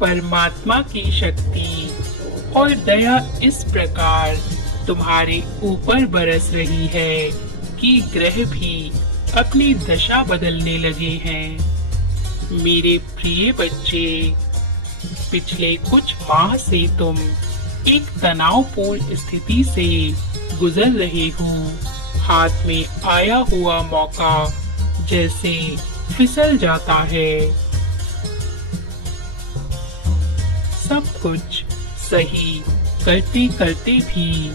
परमात्मा की शक्ति और दया इस प्रकार तुम्हारे ऊपर बरस रही है कि ग्रह भी अपनी दशा बदलने लगे हैं। मेरे प्रिय बच्चे, पिछले कुछ माह से तुम एक तनावपूर्ण स्थिति से गुजर रहे हो। हाथ में आया हुआ मौका जैसे फिसल जाता है। सब कुछ सही करते करते भी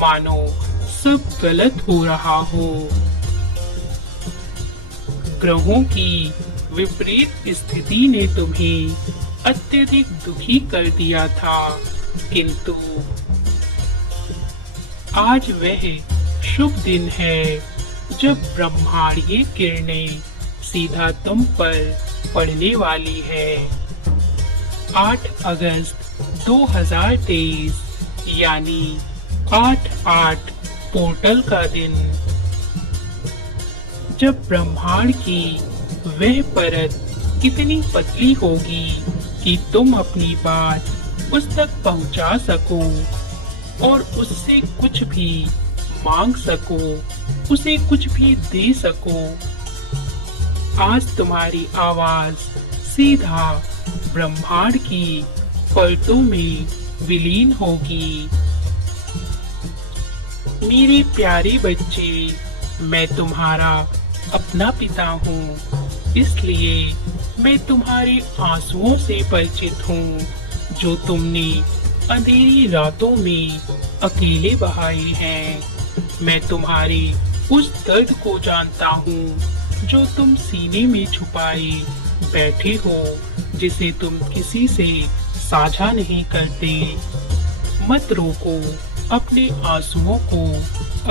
मानो सब गलत हो रहा हो। ग्रहों की विपरीत स्थिति ने तुम्हें अत्यधिक दुखी कर दिया था, किंतु आज वह शुभ दिन है जब ब्रह्मांडीय किरणें सीधा तुम पर पड़ने वाली है। 8 अगस्त 2023 यानी 8/8 पोर्टल का दिन, जब ब्रह्मांड की वह परत कितनी पतली होगी कि तुम अपनी बात उस तक पहुंचा सको और उससे कुछ भी मांग सको, उसे कुछ भी दे सको। आज तुम्हारी आवाज सीधा ब्रह्मांड की परतों में विलीन होगी। मेरे प्यारे बच्चे, मैं तुम्हारा अपना पिता हूँ, इसलिए मैं तुम्हारे आंसुओं से परिचित हूँ जो तुमने अंधेरी रातों में अकेले बहाए हैं। मैं तुम्हारे उस दर्द को जानता हूँ जो तुम सीने में छुपाए बैठे हो, जिसे तुम किसी से साझा नहीं करते। मत रोको अपने आंसुओं को,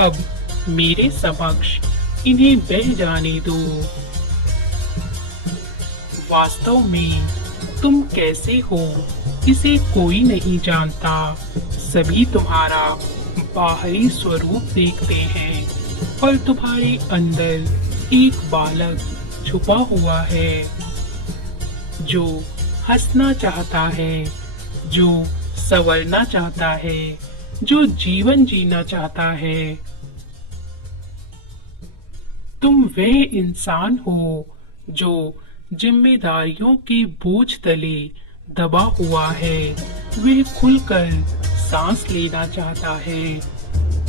अब मेरे समक्ष इन्हें बह जाने दो। वास्तव में तुम कैसे हो इसे कोई नहीं जानता। सभी तुम्हारा बाहरी स्वरूप देखते हैं, पर तुम्हारे अंदर एक बालक छुपा हुआ है जो हंसना चाहता है, जो संवरना चाहता है, जो जीवन जीना चाहता है। तुम वह इंसान हो जो जिम्मेदारियों के बोझ तले दबा हुआ है, वह खुलकर सांस लेना चाहता है।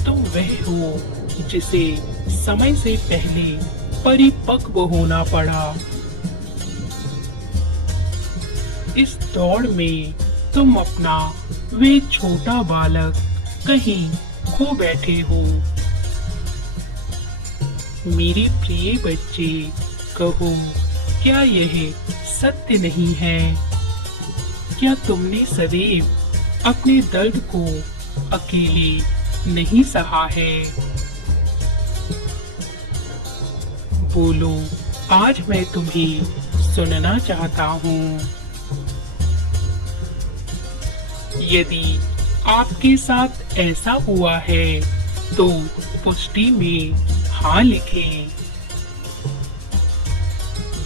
तुम वह हो जिसे समय से पहले परिपक्व होना पड़ा। इस दौड़ में तुम अपना वे छोटा बालक कहीं खो बैठे हो। मेरे प्रिय बच्चे, कहो, क्या यह सत्य नहीं है? क्या तुमने सदैव अपने दर्द को अकेले नहीं सहा है? बोलो, आज मैं तुम्हें सुनना चाहता हूँ। यदि आपके साथ ऐसा हुआ है तो पुष्टि में हाँ लिखें।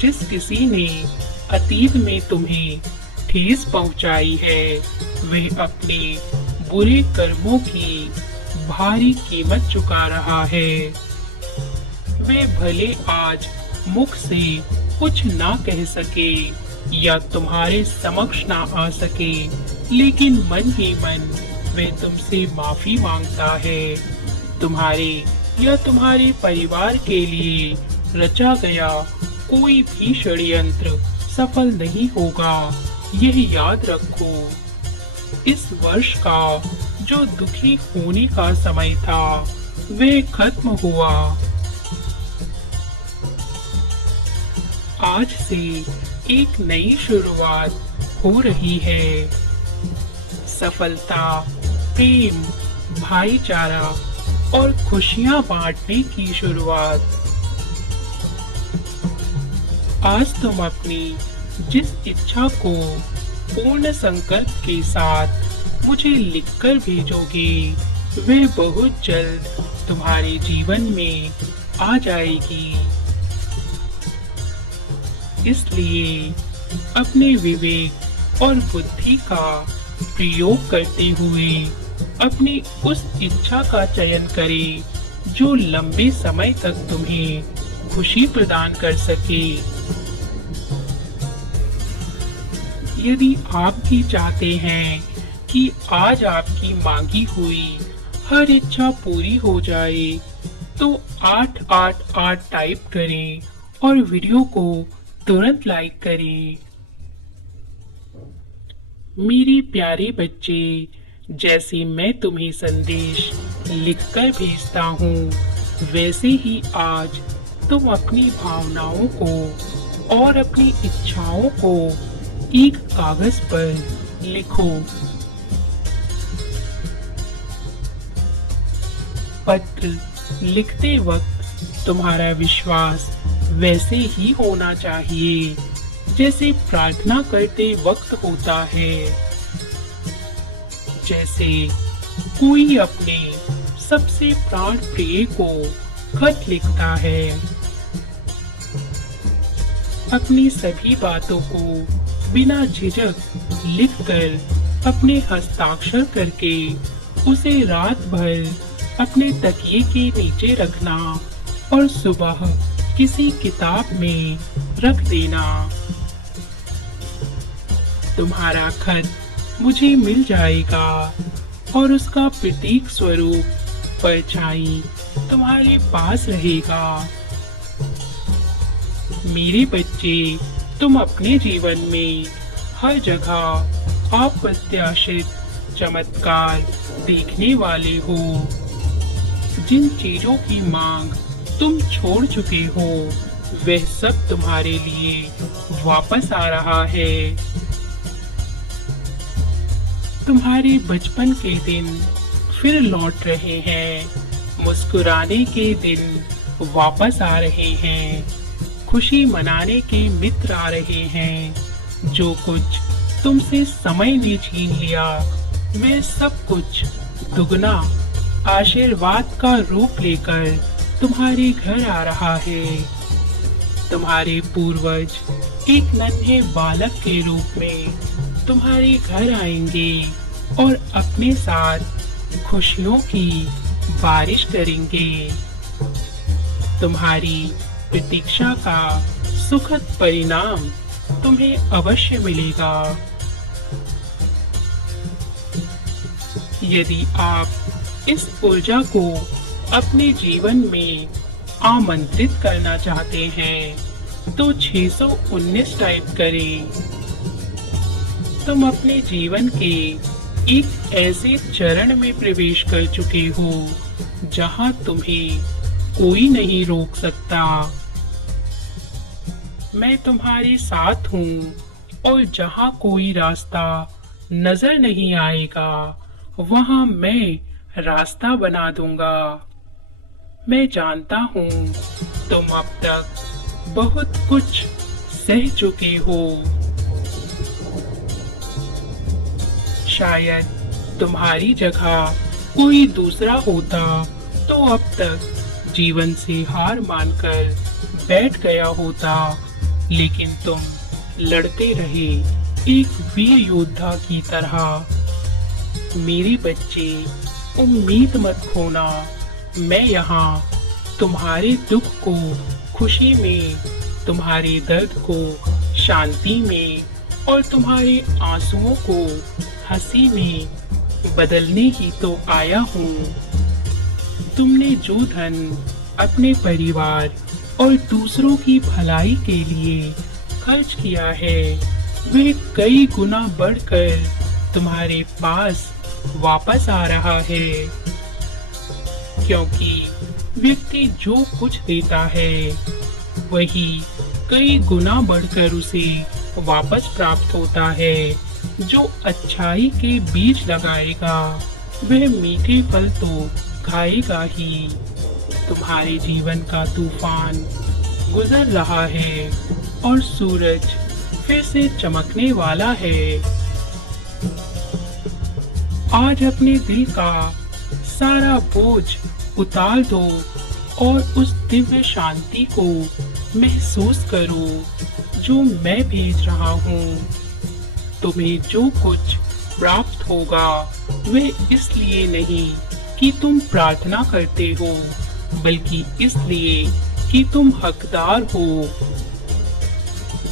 जिस किसी ने अतीत में तुम्हें ठेस पहुंचाई है, वह अपने बुरे कर्मों की भारी कीमत चुका रहा है। वे भले आज मुख से कुछ ना कह सके या तुम्हारे समक्ष ना आ सके, लेकिन मन ही मन वे तुमसे माफी मांगता है। तुम्हारे या तुम्हारे परिवार के लिए रचा गया कोई भी षड्यंत्र सफल नहीं होगा, यह याद रखो। इस वर्ष का जो दुखी होने का समय था, वह खत्म हुआ। आज से एक नई शुरुआत हो रही है। सफलता, प्रेम, भाईचारा और खुशियां बांटने की शुरुआत। आज तुम अपनी जिस इच्छा को पूर्ण संकल्प के साथ मुझे लिखकर भेजोगे, वह बहुत जल्द तुम्हारे जीवन में आ जाएगी। इसलिए अपने विवेक और बुद्धि का प्रयोग करते हुए अपनी उस इच्छा का चयन करें जो लंबे समय तक तुम्हें खुशी प्रदान कर सके। यदि आप भी चाहते हैं कि आज आपकी मांगी हुई हर इच्छा पूरी हो जाए, तो 888 टाइप करें और वीडियो को तुरंत लाइक करें। मेरे प्यारे बच्चे, जैसे मैं तुम्हें संदेश लिखकर भेजता हूँ, वैसे ही आज तुम अपनी भावनाओं को और अपनी इच्छाओं को एक कागज पर लिखो। पत्र लिखते वक्त तुम्हारा विश्वास वैसे ही होना चाहिए जैसे प्रार्थना करते वक्त होता है। जैसे कोई अपने सबसे प्राण प्रिय को खत लिखता है। अपनी सभी बातों को बिना झिझक लिखकर अपने हस्ताक्षर करके उसे रात भर अपने तकिए के नीचे रखना और सुबह किसी किताब में रख देना। तुम्हारा खत मुझे मिल जाएगा और उसका प्रतीक स्वरूप परछाई तुम्हारे पास रहेगा। मेरे बच्चे, तुम अपने जीवन में हर जगह अप्रत्याशित चमत्कार देखने वाले हो। जिन चीजों की मांग तुम छोड़ चुके हो, वह सब तुम्हारे लिए वापस आ रहा है। तुम्हारे बचपन के दिन फिर लौट रहे हैं। मुस्कुराने के दिन वापस आ रहे हैं। खुशी मनाने के मित्र आ रहे हैं। जो कुछ तुमसे समय ने छीन लिया, वह सब कुछ दुगना आशीर्वाद का रूप लेकर तुम्हारे घर आ रहा है। तुम्हारे पूर्वज एक नन्हे बालक के रूप में तुम्हारे घर आएंगे और अपने साथ खुशियों की बारिश करेंगे। तुम्हारी प्रतीक्षा का सुखद परिणाम तुम्हें अवश्य मिलेगा। यदि आप इस ऊर्जा को अपने जीवन में आमंत्रित करना चाहते हैं, तो 619 टाइप करें। तुम अपने जीवन के एक ऐसे चरण में प्रवेश कर चुके हो जहां तुम्हें कोई नहीं रोक सकता। मैं तुम्हारे साथ हूँ और जहाँ कोई रास्ता नजर नहीं आएगा, वहाँ मैं रास्ता बना दूंगा। मैं जानता हूँ तुम अब तक बहुत कुछ सह चुके हो। शायद तुम्हारी जगह कोई दूसरा होता तो अब तक जीवन से हार मानकर बैठ गया होता, लेकिन तुम लड़ते रहे एक वीर योद्धा की तरह। मेरे बच्चे, उम्मीद मत खोना। मैं यहाँ तुम्हारे दुख को खुशी में, तुम्हारे दर्द को शांति में और तुम्हारे आंसुओं को हंसी में बदलने ही तो आया हूँ। तुमने जो धन अपने परिवार और दूसरों की भलाई के लिए खर्च किया है, वह कई गुना बढ़कर तुम्हारे पास वापस आ रहा है। क्योंकि व्यक्ति जो कुछ देता है, वही कई गुना बढ़कर उसे वापस प्राप्त होता है। जो अच्छाई के बीज लगाएगा, वह मीठे फल तो खाएगा ही। तुम्हारे जीवन का तूफान गुजर रहा है और सूरज फिर से चमकने वाला है। आज अपने दिल का सारा बोझ उतार दो और उस दिव्य शांति को महसूस करो जो मैं भेज रहा हूँ। तुम्हें जो कुछ प्राप्त होगा वह इसलिए नहीं कि तुम प्रार्थना करते हो, बल्कि इसलिए कि तुम हकदार हो।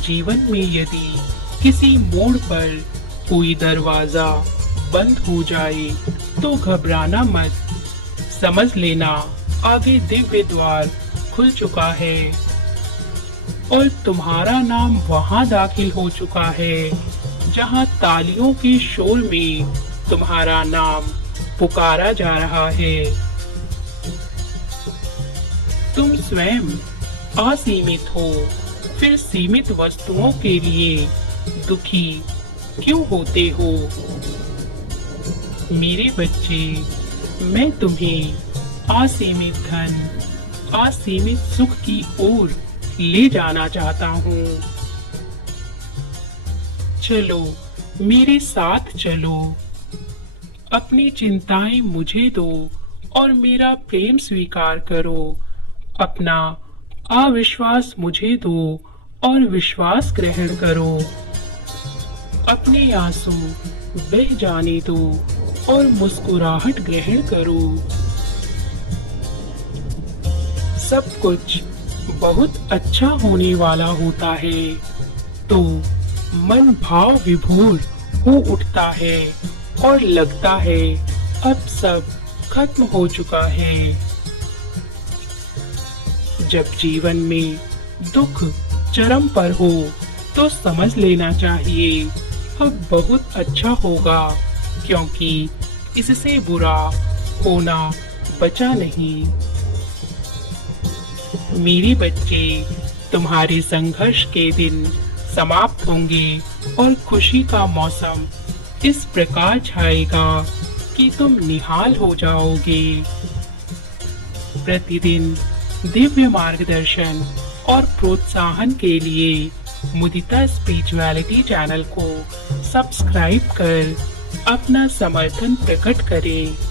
जीवन में यदि किसी मोड़ पर कोई दरवाजा बंद हो जाए तो घबराना मत, समझ लेना आगे दिव्य द्वार खुल चुका है और तुम्हारा नाम वहां दाखिल हो चुका है जहां तालियों के शोर में तुम्हारा नाम पुकारा जा रहा है। तुम स्वयं असीमित हो, फिर सीमित वस्तुओं के लिए दुखी क्यों होते हो? मेरे बच्चे, मैं तुम्हें असीमित धन, असीमित सुख की ओर ले जाना चाहता हूँ। चलो मेरे साथ चलो, अपनी चिंताएं मुझे दो और मेरा प्रेम स्वीकार करो। अपना अविश्वास मुझे दो और विश्वास ग्रहण करो। अपने आंसू बह जाने दो और मुस्कुराहट ग्रहण करो। सब कुछ बहुत अच्छा होने वाला होता है तो मन भाव विभोर हो उठता है और लगता है अब सब खत्म हो चुका है। जब जीवन में दुख चरम पर हो तो समझ लेना चाहिए अब बहुत अच्छा होगा, क्योंकि इससे बुरा होना बचा नहीं। मेरे बच्चे, तुम्हारे संघर्ष के दिन समाप्त होंगे और खुशी का मौसम इस प्रकार छाएगा कि तुम निहाल हो जाओगे। प्रतिदिन दिव्य मार्गदर्शन और प्रोत्साहन के लिए मुदिता स्पिरिचुअलिटी चैनल को सब्सक्राइब कर अपना समर्थन प्रकट करें।